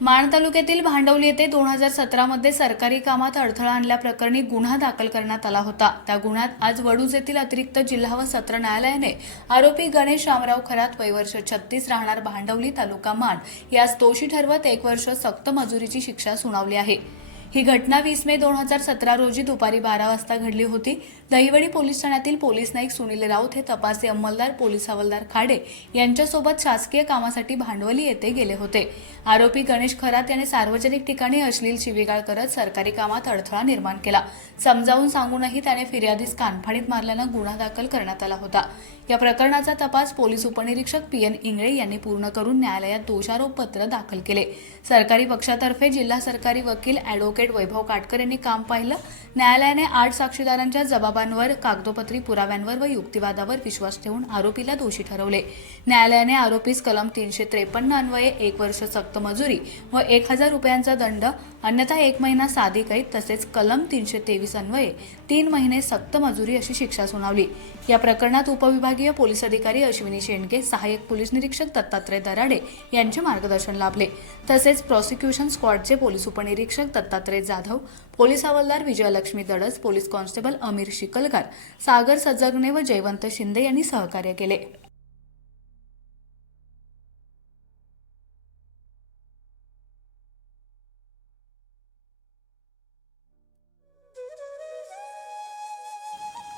माण तालुक्यातील भांडवली येथे दोन हजार सतरामध्ये सरकारी कामात अडथळा आणल्याप्रकरणी गुन्हा दाखल करण्यात आला होता. त्या गुन्ह्यात आज वडूज येथील अतिरिक्त जिल्हा व सत्र न्यायालयाने आरोपी गणेश शामराव खरात वैवर्ष छत्तीस राहणार भांडवली तालुका माण. यास दोषी ठरवत एक वर्ष सक्त मजुरीची शिक्षा सुनावली आहे. ही घटना वीस मे दोन हजार सतरा रोजी दुपारी बारा वाजता घडली होती. दहिवडी पोलीस ठाण्यातील पोलीस नाईक सुनील राऊत हे तपासी अंमलदार पोलीस हवालदार खाडे यांच्यासोबत शासकीय कामासाठी भांडवली येथे गेले होते. आरोपी गणेश खरात याने सार्वजनिक ठिकाणी अश्लील शिवीगाळ करत सरकारी कामात अडथळा निर्माण केला. समजावून सांगूनही त्याने फिर्यादीस कानफाडीत मारल्यानं गुन्हा दाखल करण्यात आला होता. या प्रकरणाचा तपास पोलीस उपनिरीक्षक पी एन इंगळे यांनी पूर्ण करून न्यायालयात दोषारोपपत्र दाखल केले. सरकारी पक्षातर्फे जिल्हा सरकारी वकील अॅडव्होकेट वैभव काटकर यांनी काम पाहिलं. न्यायालयाने आठ साक्षीदारांच्या जबाबांवर कागदोपत्री पुराव्यांवर व युक्तिवादावर विश्वास ठेवून आरोपीला दोषी ठरवले. न्यायालयाने आरोपीस कलम तीनशे त्रेपन्न अन्वये एक वर्ष सक्त मजुरी व एक हजार रुपयांचा दंड अन्यथा एक महिना साधी कैद तसेच कलम तीनशे तेवीस अन्वये तीन महिने सक्त मजुरी अशी शिक्षा सुनावली. या प्रकरणात उपविभागीय पोलीस अधिकारी अश्विनी शेंडके सहाय्यक पोलीस निरीक्षक दत्तात्रय दराडे यांचे मार्गदर्शन लाभले. तसेच प्रॉसिक्युशन स्क्वॉडचे पोलीस उपनिरीक्षक दत्तात्रय जाधव पोलीस हवालदार विजयलक्ष्मी दडस पोलीस कॉन्स्टेबल अमीर शिकलगार सागर सजगणे व जयवंत शिंदे यांनी सहकार्य केले.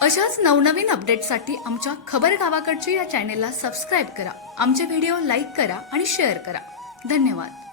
अशाच नवनवीन अपडेटसाठी आमच्या खबर गावाकडची या चॅनेलला सबस्क्राईब करा. आमचे व्हिडिओ लाईक करा आणि शेअर करा. धन्यवाद.